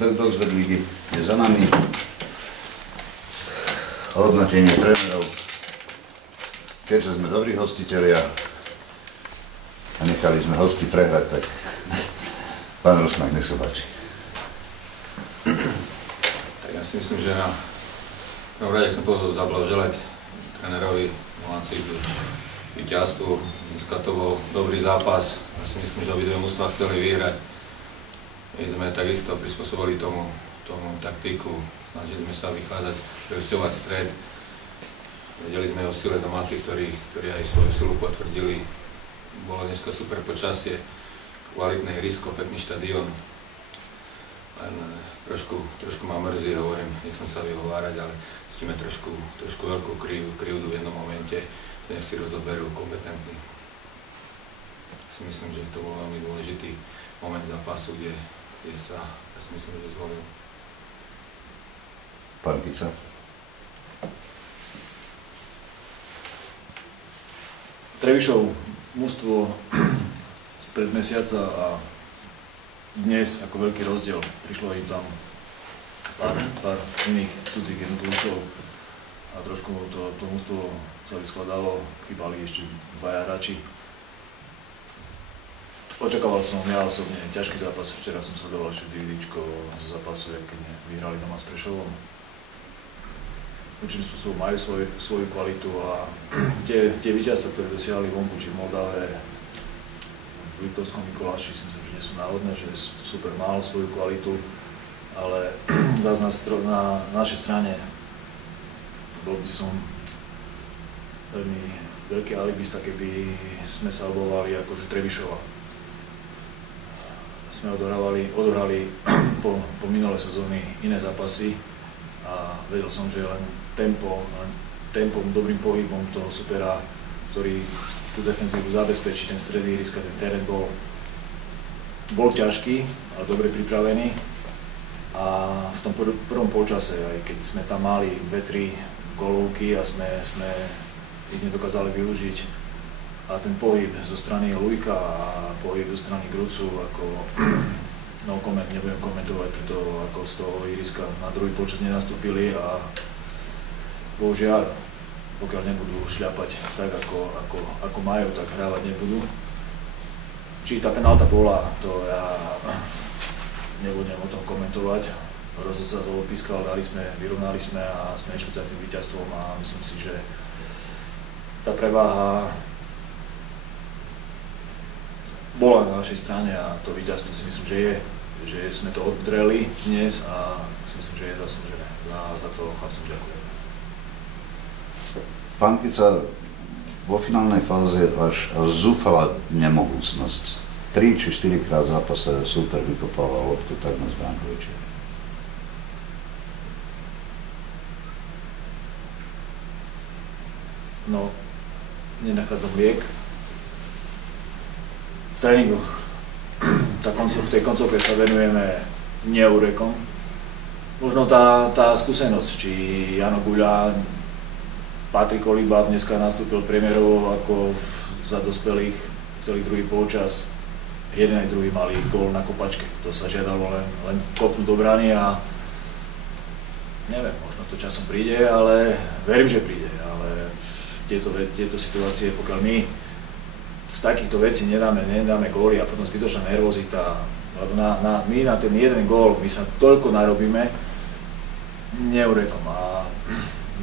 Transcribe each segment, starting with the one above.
Dozved ligy je za nami. Hodnotenie trénerov. Keďže sme dobrí hostitelia a nechali sme hosti prehrať, tak pán Rusnák, nech sa páči. Tak ja si myslím, že na prvom rade som povedal zablahoželať trénerovi Milanci k víťazstvu. Dneska to bol dobrý zápas. Ja si myslím, že obidve mužstvá chceli vyhrať. My sme takisto prispôsobili tomu taktiku. Snažili sme sa vychádzať, preusťovať stred. Vedeli sme o sile domácich, ktorí aj svoju silu potvrdili. Bolo dneska super počasie, kvalitné ihrisko, pekný štadión. Len trošku ma mrzí, hovorím, nechcem sa vyhovárať, ale cítime trošku veľkú krivdu v jednom momente, že nech si rozoberú kompetentní. Si myslím, že to bol veľmi dôležitý moment zápasu, kde sa, ja si myslím, že zvolil. Pán Kica. Trebišov mužstvo spred mesiaca a dnes ako veľký rozdiel. Prišlo im tam pár iných cudzích jednotlivcov a trošku to mužstvo sa vyskladalo, chýbali ešte dvaja hráči. Očakával som ja osobne ťažký zápas, včera som sledoval ešte DVD-čko z zápasu, keď vyhrali doma s Prešovom. Určitým spôsobom majú svoju kvalitu a tie víťazstvá, ktoré dosiahli vonku, či v Moldave, v Liptovskom Mikuláši, si myslím, že nie sú náhodné, že super mal svoju kvalitu, ale zase na našej strane bol by som veľmi veľký alibista, keby sme sa obávali akože Trebišova. Sme odohrali po minulé sezóny iné zápasy a vedel som, že len tempom, dobrým pohybom toho supera, ktorý tú defenzívu zabezpečí, ten stred ihriska, ten terén bol ťažký, ale dobre pripravený. A v tom prvom polčase, aj keď sme tam mali 2-3 golovky a sme ich nedokázali využiť, a ten pohyb zo strany Lujka a pohyb zo strany Grucu, ako nebudem komentovať, preto ako z toho ihriska na druhý polčas nenastúpili a bohužiaľ, pokiaľ nebudú šľapať tak, ako majú, tak hrávať nebudú. Či tá penálta bola, to ja nebudem o tom komentovať. Rozhodca to odpískal, vyrovnali sme a sme išli za tým víťazstvom a myslím si, že tá preváha bola na našej strane a to víťazstvo si myslím, že je. Že sme to oddreli dnes a si myslím, že je zaslúžené. Za to chlapcom ďakujem. Pán Kica, vo finálnej fáze až zúfala nemohúcnosť. 3 či 4 krát v zápase súper vykopával loptu takmer z bránkovičia. No, nenachádzam liek. V tréningoch, v tej koncovke sa venujeme neúrekom. Možno tá skúsenosť, či Jano Guľa, Patrik Kolíba dneska nastúpil premiérovo ako za dospelých celý druhý polčas. Jeden aj druhý mali gól na kopačke. To sa žiadalo len kopnúť do brány a neviem, možno to časom príde, ale verím, že príde. Ale tieto situácie, pokiaľ my z takýchto vecí nedáme góly a potom zbytočná nervozita, lebo my na ten jeden gól, my sa toľko narobíme neurekom a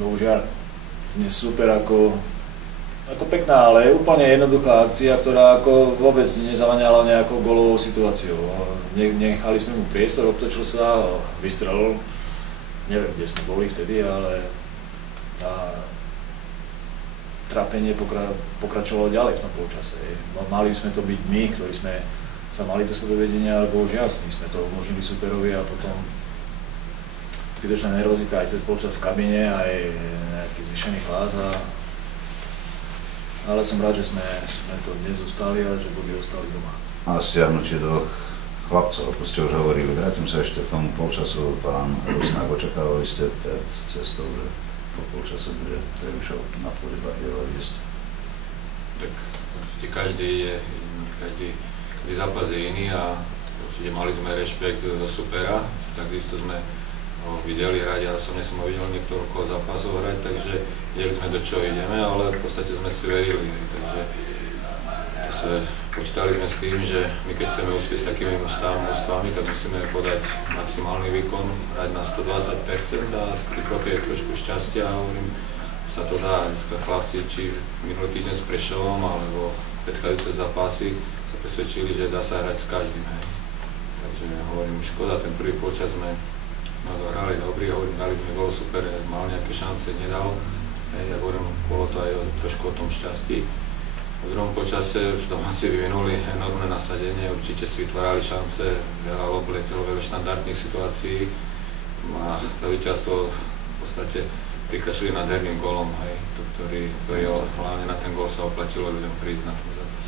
bohužiaľ dnes super ako pekná, ale úplne jednoduchá akcia, ktorá ako vôbec nezavaňala nejakou gólovou situáciou. Nechali sme mu priestor, obtočil sa, vystrelil, neviem, kde sme boli vtedy, ale trápenie pokračovalo ďalej v tom polčase. Mali sme to byť my, ktorí sme sa mali do sebe vedenia, ale bohužiaľ, my sme to umožnili superovi a potom zbytočná nervozita aj cez polčas v kabine, aj nejaký zvýšený hlas. Ale som rád, že sme to dnes ustali a že boli ostali doma. A stiahnutie dvoch chlapcov, ako ste už hovorili, vrátim sa ešte k tomu polčasu, pán Rusnák, očakávali ste pred cestou, že po polčase bude Trebišov na pôde Bardejova viesť? Tak určite každý zápas je iný a určite mali sme rešpekt do supera, takisto sme ho videli hrať, ja som ho videl niekoľko zápasov hrať, takže vedeli sme, do čoho ideme, ale v podstate sme si verili, takže počítali sme s tým, že my keď chceme uspieť s takými mužstvami, tak musíme podať maximálny výkon, hrať na 120% a pri troche je trošku šťastia a hovorím, sa to dá. Dneska chlapci, či minulý týždeň s Prešovom alebo predchádzajúce zápasy sa presvedčili, že dá sa hrať s každým. Hej. Takže hovorím, škoda, ten prvý polčas sme dohrali dobrý, hovorím, dali sme gól, super, mal nejaké šance, nedal. Hej, ja hovorím, bolo to aj trošku o tom šťastí. V druhom počase domáci vyvinuli enormné nasadenie, určite si vytvárali šance, veľa lob letelo, veľa štandardných situácií a to víťazstvo v podstate prikračili nádherným gólom, hej, ktorý hlavne na ten gól sa oplatilo ľuďom prísť na ten zápas.